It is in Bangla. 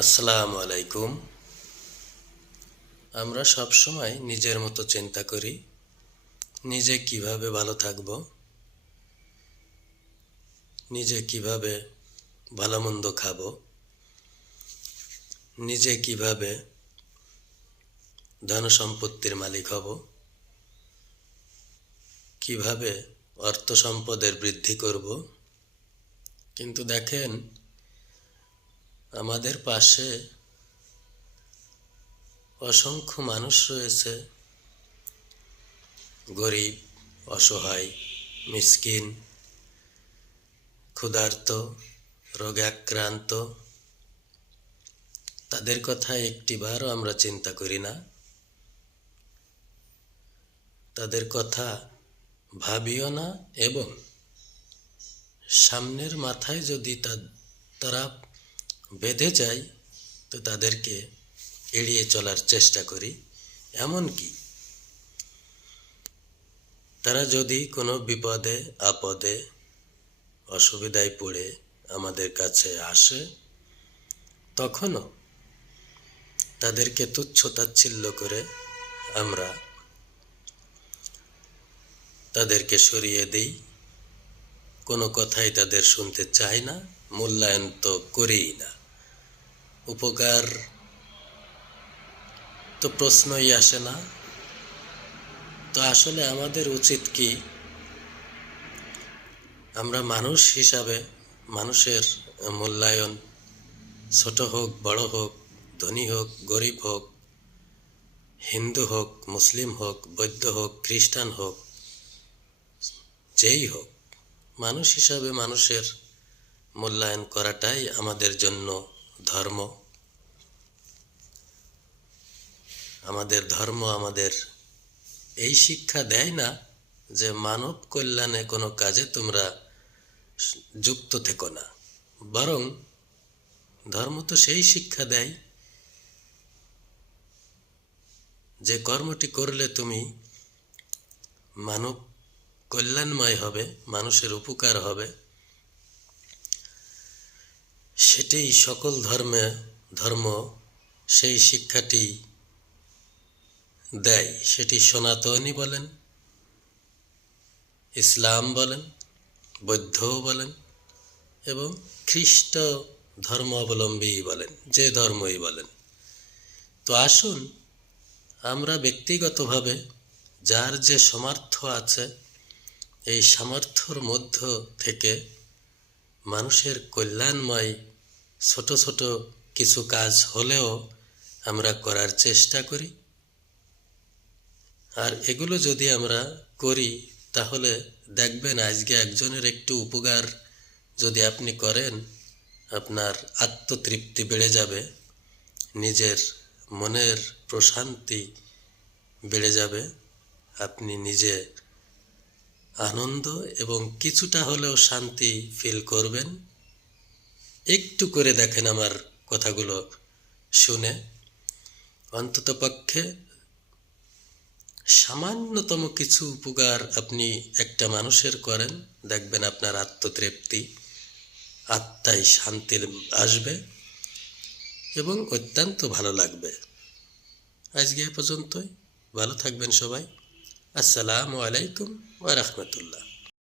আসসালামু আলাইকুম। আমরা সব সময় নিজের মতো চিন্তা করি, নিজে কীভাবে ভালো থাকব, নিজে কীভাবে ভালো মন্দ খাব, নিজে কীভাবে ধন সম্পত্তির মালিক হব, কীভাবে অর্থ সম্পদের বৃদ্ধি করব। কিন্তু দেখেন আমাদের পাশে অসংখ্য মানুষ রয়েছে। গরিব, অসহায়, মিসকিন, ক্ষুধার্ত, রোগাক্রান্ত। তাদের কথা একটিবারও আমরা চিন্তা করি না। তাদের কথা ভাবিও না এবং সামনের মাথায় যদি তারা বেঁধে যায় তো তাদেরকে এড়িয়ে চলার চেষ্টা করি। এমনকি তারা যদি কোনো বিপদে, আপদে, অসুবিধায় পড়ে আমাদের কাছে আসে, তখনও তাদেরকে তুচ্ছ তাচ্ছিল্য করে আমরা তাদেরকে সরিয়ে দিই। কোনো কথাই তাদের শুনতে চাই না, মূল্যায়ন তো করেই না। উপকার তো প্রশ্নই আসে না। তো আসলে আমাদের উচিত কি? আমরা মানুষ হিসাবে মানুষের মূল্যায়ন, ছোট হোক, বড় হোক, ধনী হোক, গরিব হোক, হিন্দু হোক, মুসলিম হোক, বৌদ্ধ হোক, খ্রিস্টান হোক, যেই হোক, মানুষ হিসাবে মানুষের মূল্যায়ন করাটাই আমাদের জন্য ধর্ম। আমাদের ধর্ম আমাদের এই শিক্ষা দেয় না যে মানব কল্যাণে কোনো কাজে তোমরা যুক্ত থেকো না। বরং ধর্ম তো সেই শিক্ষা দেয় যে কর্মটি করলে তুমি মানব কল্যাণময় হবে, মানুষের উপকার হবে। সেটি সকল ধর্মে, ধর্ম সেই শিক্ষাটি দেয়। সেটি সনাতনী বলেন, ইসলাম বলেন, বৌদ্ধও বলেন এবং খ্রিস্ট ধর্ম অবলম্বী বলেন, যে ধর্মই বলেন। তো আসুন আমরা ব্যক্তিগতভাবে যার যে সামর্থ্য আছে, এই সামর্থ্যর মধ্য থেকে মানুষের কল্যাণময় ছোট ছোট কিছু কাজ হলেও আমরা করার চেষ্টা করি। আর এগুলো যদি আমরা করি, তাহলে দেখবেন আজকে একজনের একটু উপকার যদি আপনি করেন, আপনার আত্মতৃপ্তি বেড়ে যাবে, নিজের মনের প্রশান্তি বেড়ে যাবে, আপনি নিজে আনন্দ এবং কিছুটা হলেও শান্তি ফিল করবেন। একটু করে দেখেন আমার কথাগুলো শুনে। অন্তত পক্ষে সামান্যতম কিছু উপকার আপনি একটা মানুষের করেন, দেখবেন আপনার আত্মতৃপ্তি, আত্মায় শান্তি আসবে এবং অত্যন্ত ভালো লাগবে। আজকে এ পর্যন্তই। ভালো থাকবেন সবাই। আসসালামু আলাইকুম ওয়া রাহমাতুল্লাহ।